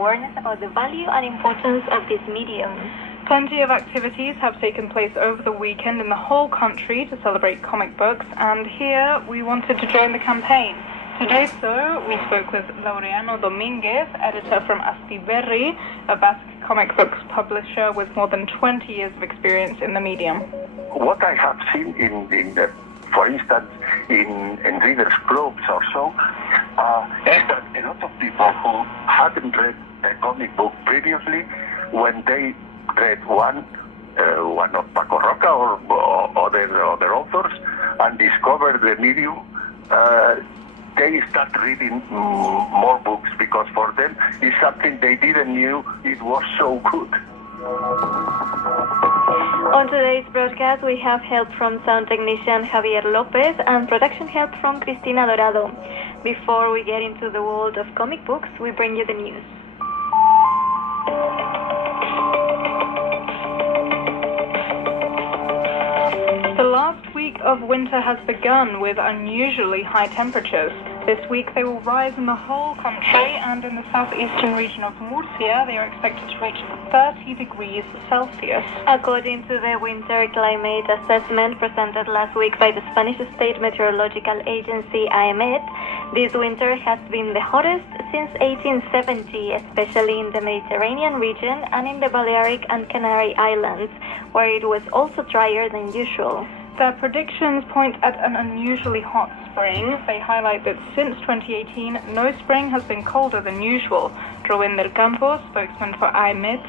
awareness about the value and importance of this medium. Plenty of activities have taken place over the weekend in the whole country to celebrate comic books, and here we wanted to join the campaign. To do so, we spoke with Laureano Dominguez, editor from Astiberri, a Basque comic books publisher with more than 20 years of experience in the medium. What I have seen for instance, in readers' clubs or so, is that a lot of people who hadn't read a comic book previously, when they read one of Paco Roca or other authors and discovered the medium, they start reading more books because for them it's something they didn't knew it was so good. On today's broadcast, we have help from sound technician Javier Lopez and production help from Cristina Dorado. Before we get into the world of comic books, we bring you the news. The last week of winter has begun with unusually high temperatures. This week they will rise in the whole country, and in the southeastern region of Murcia they are expected to reach 30 degrees Celsius. According to the winter climate assessment presented last week by the Spanish State Meteorological Agency, IMET, this winter has been the hottest since 1870, especially in the Mediterranean region and in the Balearic and Canary Islands, where it was also drier than usual. Their predictions point at an unusually hot spring. They highlight that since 2018, no spring has been colder than usual. Rubén del Campo, spokesman for IMET.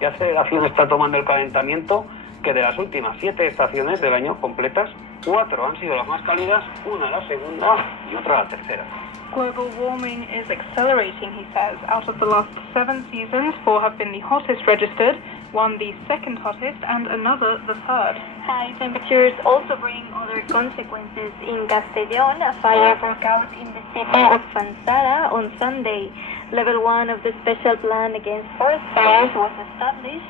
Y aceleración está tomando el calentamiento, que de las últimas 7 estaciones del año completas, 4 han sido las más cálidas, una la segunda y otra la tercera. Global warming is accelerating, he says. Out of the last 7 seasons, 4 have been the hottest registered, 1 the second hottest, and another the third. High temperatures also bring other consequences. In Castellón, a fire broke out in the city of Fanzara on Sunday. Level 1 of the special plan against forest fires was established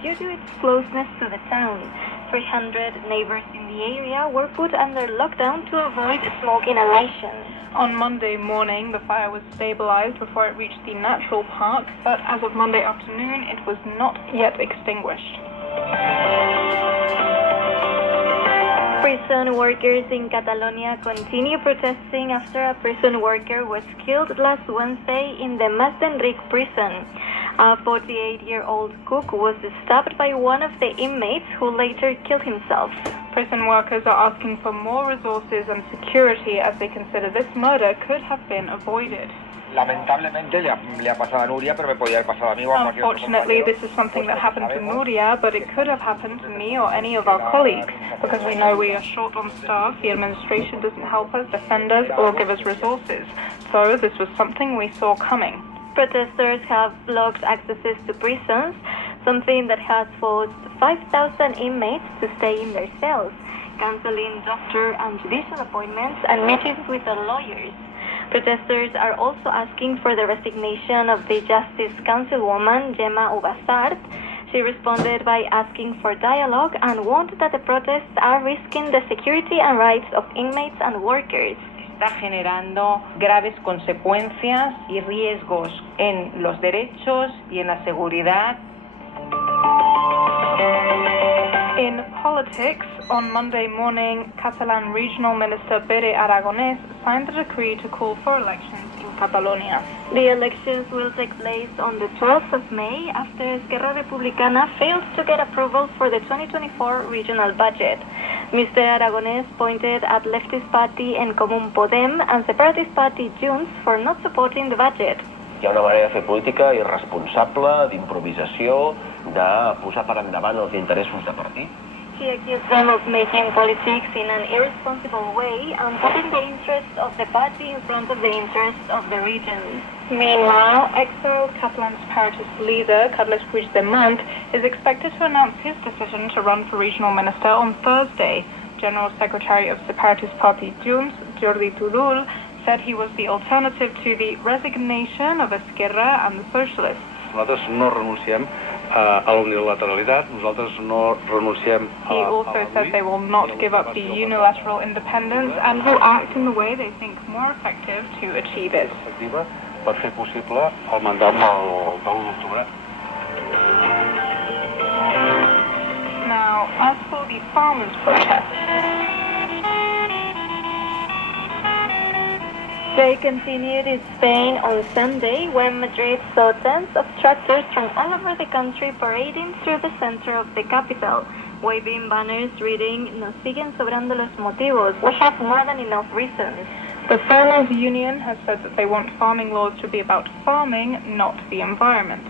due to its closeness to the town. 300 neighbors in the area were put under lockdown to avoid smoke inhalation. On Monday morning, the fire was stabilized before it reached the natural park, but as of Monday afternoon, it was not yet extinguished. Prison workers in Catalonia continue protesting after a prison worker was killed last Wednesday in the Masdenric prison. A 48-year-old cook was stabbed by one of the inmates who later killed himself. Prison workers are asking for more resources and security as they consider this murder could have been avoided. Lamentablemente le ha pasado a Nuria, pero me podía haber pasado a mí o a cualquier otro Unfortunately, compañero. this is something that happened to Nuria, but it could have happened to me or any of our colleagues, because we know we are short on staff, the administration doesn't help us, defend us, or give us resources. So this was something we saw coming. Protesters have blocked accesses to prisons, something that has forced 5,000 inmates to stay in their cells, cancelling doctor and judicial appointments and meetings with their lawyers. Protesters are also asking for the resignation of the Justice Councilwoman, Gemma Ubasart. She responded by asking for dialogue and warned that the protests are risking the security and rights of inmates and workers. Está generando graves consecuencias y riesgos en los derechos y en la seguridad. In politics, on Monday morning, Catalan Regional Minister Pere Aragonés signed a decree to call for elections in Catalonia. The elections will take place on the 12th of May after Esquerra Republicana failed to get approval for the 2024 regional budget. Mr. Aragonés pointed at leftist party En Comú Podem and separatist party Junts for not supporting the budget. Hi ha una manera de fer política irresponsable, d'improvisació, de posar per endavant els interessos de partit. He accused them of making politics in an irresponsible way and putting the interests of the party in front of the interests of the region. Meanwhile, exiled Catalan separatist leader Carles Puigdemont is expected to announce his decision to run for regional minister on Thursday. General Secretary of separatist party Junts, Jordi Turull, said he was the alternative to the resignation of Esquerra and the Socialists. Nosaltres no renunciem a la unilateralitat, nosaltres no renunciem a... He also said they will not give up the unilateral independence and will act in the way they think more effective to achieve it. per fer possible el mandat del 1 d'octubre. Now, as for the farmers' protest, They continued in Spain on Sunday when Madrid saw tens of tractors from all over the country parading through the center of the capital, waving banners reading "Nos siguen sobrando los motivos. We have more than enough reasons." the Farmers' Union has said that they want farming laws to be about farming, not the environment.